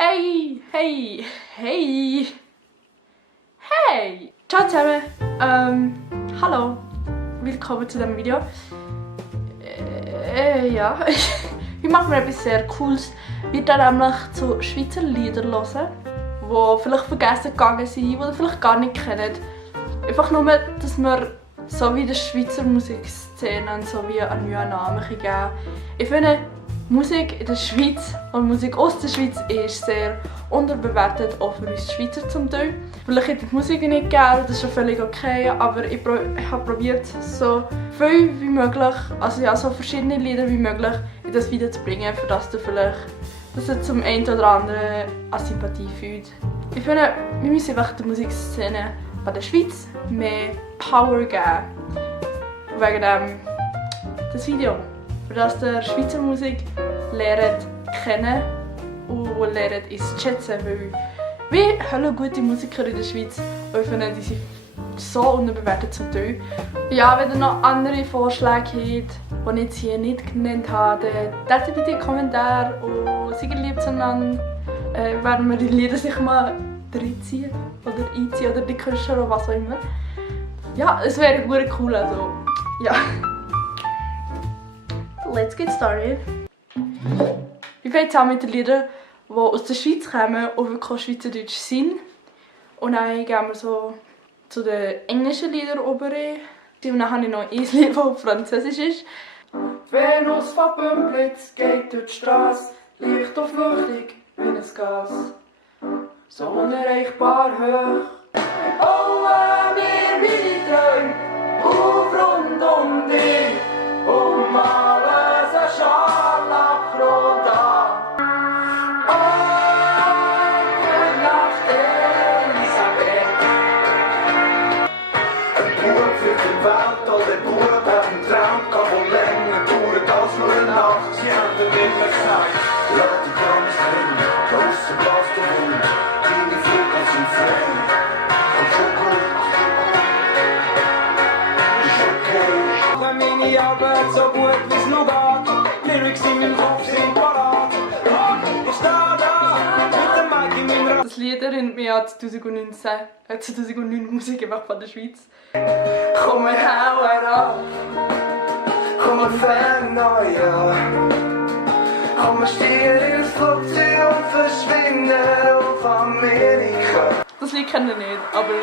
Hey, hey, hey, hey! Ciao zusammen! Hallo! Willkommen zu diesem Video. Ja, ich mache mir etwas sehr Cooles. Ich werde nämlich zu Schweizer Liedern hören, die vielleicht vergessen gegangen sind, die ihr vielleicht gar nicht kennt. Einfach nur, dass wir so wie der Schweizer Musikszene so wie einen neuen Namen geben können. Ich finde, Musik in der Schweiz und Musik aus der Schweiz ist sehr unterbewertet, auch für uns Schweizer zum Teil. Vielleicht hätte ich die Musik nicht gerne, das ist schon völlig okay, aber ich habe probiert, so viel wie möglich, also ja, so verschiedene Lieder wie möglich in das Video zu bringen, für das du vielleicht zum einen oder anderen an Sympathie fühlt. Ich finde, wir müssen einfach der Musikszene bei der Schweiz mehr Power geben. Wegen das Video. Für das der Schweizer Musik lernt kennen und lernt es zu schätzen. Weil wir hören gute Musiker in der Schweiz und ich finde, die sind so unterbewertet zum Teil. Ja, wenn ihr noch andere Vorschläge habt, die ich jetzt hier nicht genannt habe, dann bitte in die Kommentare und seid lieb zueinander. Werden wir die Lieder sich mal reinziehen oder einziehen oder die Künstler oder was auch immer. Ja, es wäre gut cool, also ja. Let's get started. Ich fange jetzt an mit den Liedern, die aus der Schweiz kommen und wirklich schweizerdeutsch sind. Und dann gehen wir so zu den englischen Liedern rüber. Und dann habe ich noch ein Lied, das französisch ist. Venus von Bümplitz geht durch die Straße, leicht und flüchtig wie ein Gas. So unerreichbar hoch. Oh, mir meine Träume auf rund um dich. Um alles ein Scharlachrot an. Oh, gute Nacht, Elisabeth. Ein Bub für die Welt, oder ein Bub hat einen Traum, kann wohl länger dauern als nur eine Nacht. Sie haben mir immer gesagt, lass die Tanz drin, draussen bläst der Wind, deine Flügel sind frei. Und schon gut, ist okay. Wenn meine Arbeit so gut wie es noch geht, Lyrics in meinem Kopf sind parat. Ich stehe da, mit dem Mic in meinem Rad. Das Lied erinnert mich an 2009 Musik einfach von der Schweiz. Komm, wir hauen ab, komm, wir fangen neu an. Komm, wir steigen ins Flugzeug und verschwinden auf Amerika. Das Lied kennt ihr nicht, aber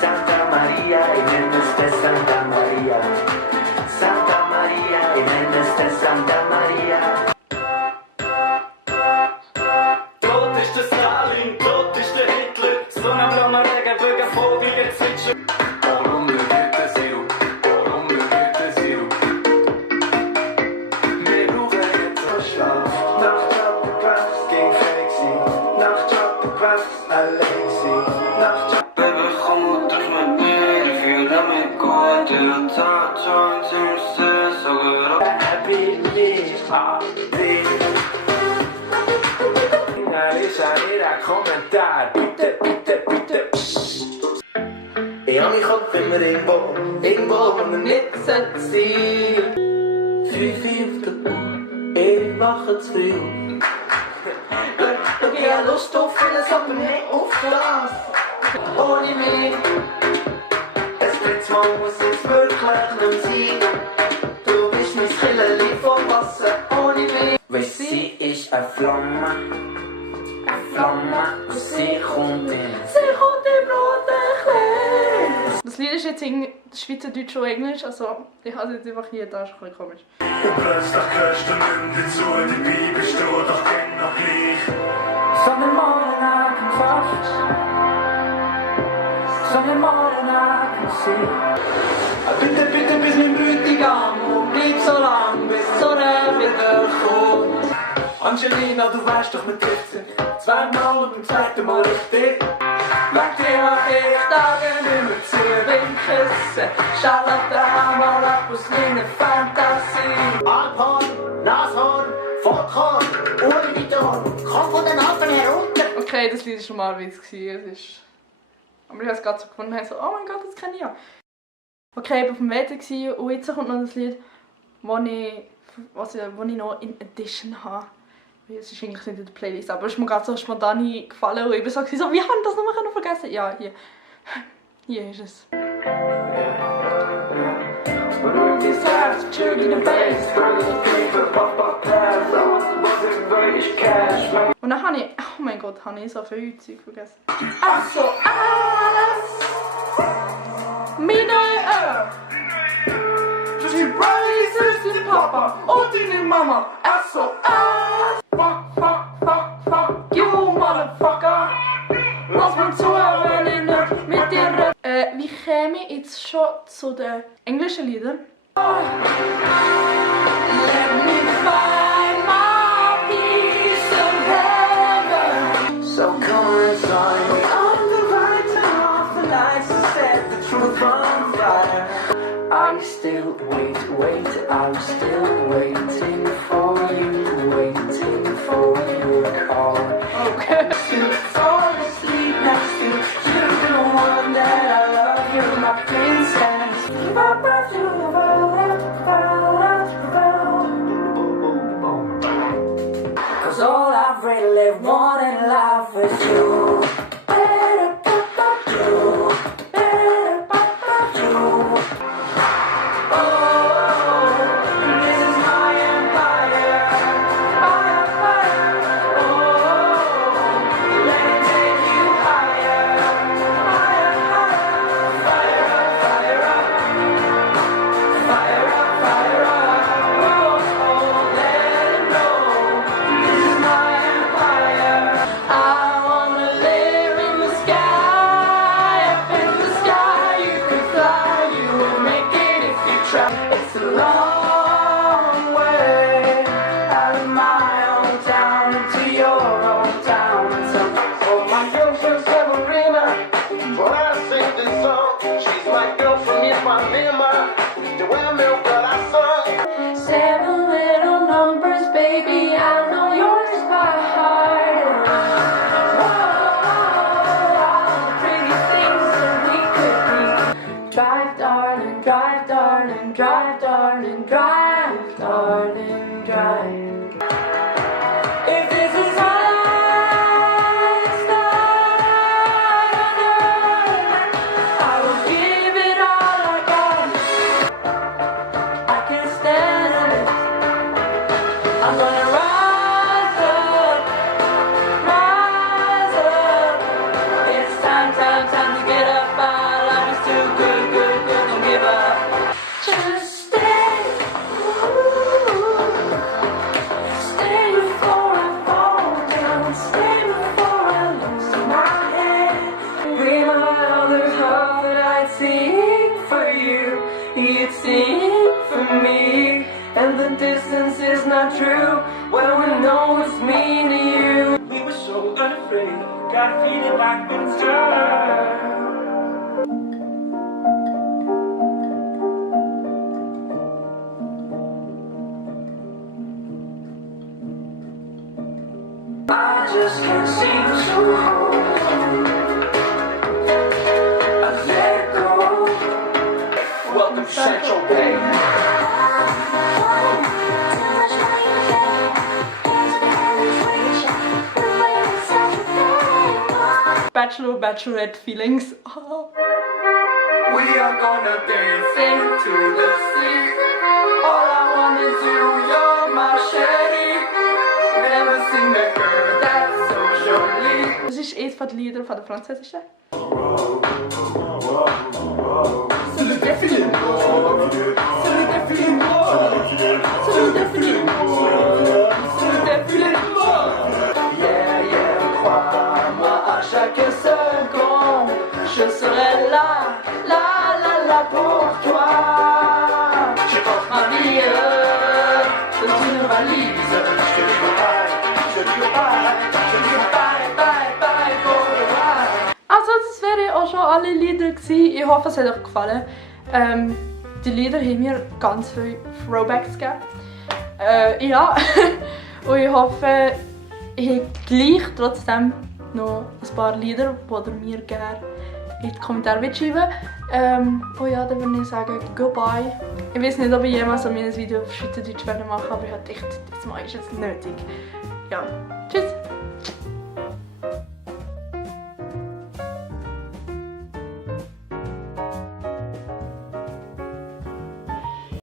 Santa Maria, Imeneste Santa Maria. Santa Maria, Imeneste Santa Maria. Tot ist der Stalin, tot ist der Hitler. So ein blauer Regenbogen, Vogel gezwitscher. Warum bewegt der Sirup? Warum bewegt der Sirup? Wir brauchen jetzt einen Schlaf. Nachtjob, der Quest ging fake sein. Nachtjob, der Quest allein sein. Nachtjob. Kommentar, bitte, bitte, bitte. Ich habe mich auch immer irgendwo, wo er nicht sein sollte. 5 auf der Uhr, ich wache zu früh. Schau, ich habe Lust auf vieles, aber nicht auf das. Ohne mich, es Spritzmann muss jetzt wirklich nicht sein. Du bist mein Killerli vom Wasser, ohne mich. Weil sie ist eine Flamme. Flamme, und sie kommt im roten Kleid. das Lied ist jetzt in Schweizerdeutsch und Englisch, also ich habe es jetzt einfach hier, da ist ein bisschen komisch. Und plötzlich hörst du nicht mehr zu, dabei bist du doch gern noch gleich. Sondern morgen fast, sondern morgen sie. Bitte, bitte, bis mein Bräutigam und bleib so lang, bis die Sonne wieder kommt. Angelina, du weißt doch, man trifft sich zweimal und beim zweiten Mal richtig. Weg dir mach ich Tage nicht mehr zu, bin küssen. Scharlatan, mal ab aus meiner Fantasie. Alphorn, Nashorn, Volkhorn, Uhrenwiderhorn, komm von den Alpen herunter. Okay, das Lied war schon mal ein Witz. Aber ich habe es gerade so gefunden, so, oh mein Gott, das kenne ich ja. Okay, ich war auf dem Wetter und jetzt kommt noch das Lied, das ich noch in Edition habe. Es ist eigentlich nicht in der Playlist, aber es ist mir gerade so spontan gefallen und ich war so, wie habe ich das noch vergessen? Ja, hier. Hier ist es. Und dann habe ich, oh mein Gott, habe ich so viel Zeug vergessen. Also, meine die Brothers und Papa und deine Mama. Also, fuck you, motherfucker. Lass mal zu, wenn ich nicht mit dir rede. Wie käme ich jetzt schon zu den englischen Liedern? Let me find my piece of heaven. So coincide on the right turn off the lights and set the truth on fire. I'm still I'm still waiting for you, waiting for your call. Okay. Still fall asleep next to you, you're the one that I love, you're my princess. Cause all I've really wanted in life is you. It's a long way out of my own town into your own town. Oh, my girlfriend's Severina. When I sing this song, she's my girl from Ipanema. The way milk that I sung. 7 little numbers, baby, I know yours by heart. All the pretty things that we could be. Drive, darling, drive, darling, drive, darling, drive, darling, drive. If this is my last night on earth, I will give it all I got. I can't stand it. I'm gonna rise up, rise up. It's time to get up. Our life is too good, don't give up. Just stay before I fall down, stay before I lose my head. Be my other half and I'd sing for you, you'd sing for me. And the distance is not true when we know it's me to you. We were so unafraid, got a feeling like it's time. I just can't seem to hold on. I let go. Welcome to Central Bay. Bachelor, Bachelorette feelings. Oh. We are gonna dance into the sea. All I wanna do, you're my shady. Never seen that girl that's so surely. Das ist eines der Lieder von der französischen. Yeah, yeah, crois-moi, à chaque seconde, je serai là, là, là, là pour toi. Je porte ma vie dans une valise. Je dis bye, je dis bye, je dis bye, bye, bye for the ride. Also das wären auch schon alle Lieder gewesen. Ich hoffe, es hat euch gefallen. Die Lieder haben mir ganz viele Throwbacks gegeben. Ja, und ich hoffe, ich habe gleich trotzdem noch ein paar Lieder, die ihr mir gerne in die Kommentare schreiben. Oh ja, dann würde ich sagen, goodbye. Ich weiß nicht, ob ich jemals ein Video auf Schweizerdeutsch machen werde, aber ich dachte, das Mal ist jetzt nötig. Ja, tschüss!